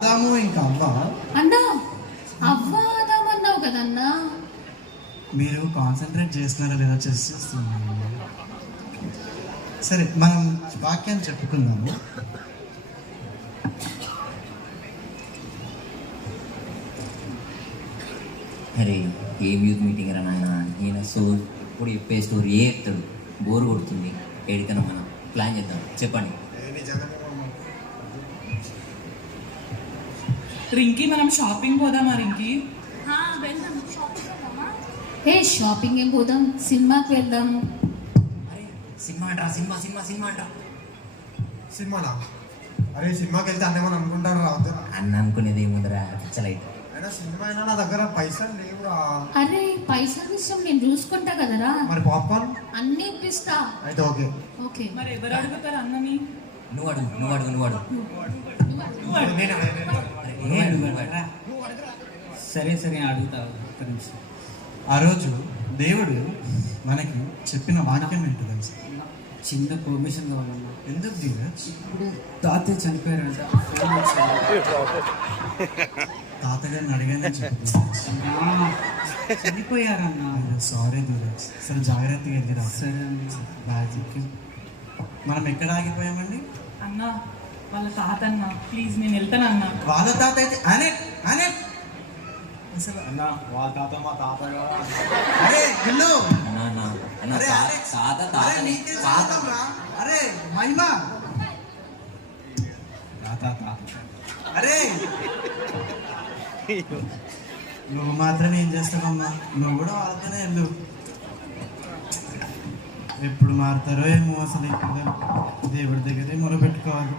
ఆదాము ఇంకా అవ్వ అన్నా అవ్వ ఆదాము అన్నావు కదన్నా. మీరు కాన్సన్ట్రేట్ చేస్తున్నారా లేదా చేస్తున్నాను. సరే మనం వాక్యాన్ని చెప్పుకుందాము. అరే ఏం యూత్ మీటింగ్ రా నాయన, ఈయన ఇప్పుడు చెప్పే స్టోరీ ఏ చెప్తాడు, బోర్ కొడుతుంది. ఏడికన్నా మనం ప్లాన్ చేద్దాం, చెప్పండి. రింకి మనం షాపింగ్ పోదామా రింకి? ఏ షాపింగ్ ఏం పోదాం, సినిమాకి వెళ్దాం. అరే సినిమా అంటారా, సినిమా సినిమా సినిమా అంటా. సినిమానా? అరే సినిమాకి వెళ్తే అన్నేమని అనుకుంటారు రావద్దు. అన్న అనుకునేది ఏముందిరా, పిచ్చలైట్. అయినా సినిమా అయినా నా దగ్గర పైసలు లేవురా. అరే పైసల విషయం నేను చూసుకుంటా కదరా, మరి పాప్కార్న్ అన్ని ఇప్పిస్తా. అయితే ఓకే. ఓకే మరి ఎవరు అడుగుతారు అన్నని? నువ్వు అడుగు నువ్వు అడుగు నువ్వు అడుగు. సరే సరే అడుగుతావు. ఒక్క నిమిషం. ఆ రోజు దేవుడు మనకి చెప్పిన వాక్యం ఏంటో తెలుసు? చిన్న పర్మిషన్ కావాలన్నా. ఎందుకు ధీరజ్? ఇప్పుడు తాతయ్య చనిపోయారంట. తాతగారిని అడిగానే చెప్పు. చనిపోయారన్నా. సారీ ధీరజ్, సరే జాగ్రత్తగా ఎదిరా. సరే అన్న. బ్యాగ్కి మనం ఎక్కడ ఆగిపోయామండి? అన్న వాళ్ళ తాత అన్న, ప్లీజ్ నేను వెళ్తాను అన్న. వాళ్ళ తాత అయితే అనే అనే అసలు అన్న వాళ్ళ తాత మా తాత అరే గుల్లు, అన్న అన్న అన్న అరే అలెక్స్, తాత అరే తాతని నీకే తాత. స్వాగతం రా. అరే మహిమా, అరే నువ్వు మాత్రం ఏం చేస్తావమ్మా, నువ్వు కూడా వాళ్ళతోనే వెళ్ళు. ఎప్పుడు మారుతారో ఏమో అసలు. ఇక్కడ దేవుడి దగ్గరే మొదలుపెట్టుకోవాలి.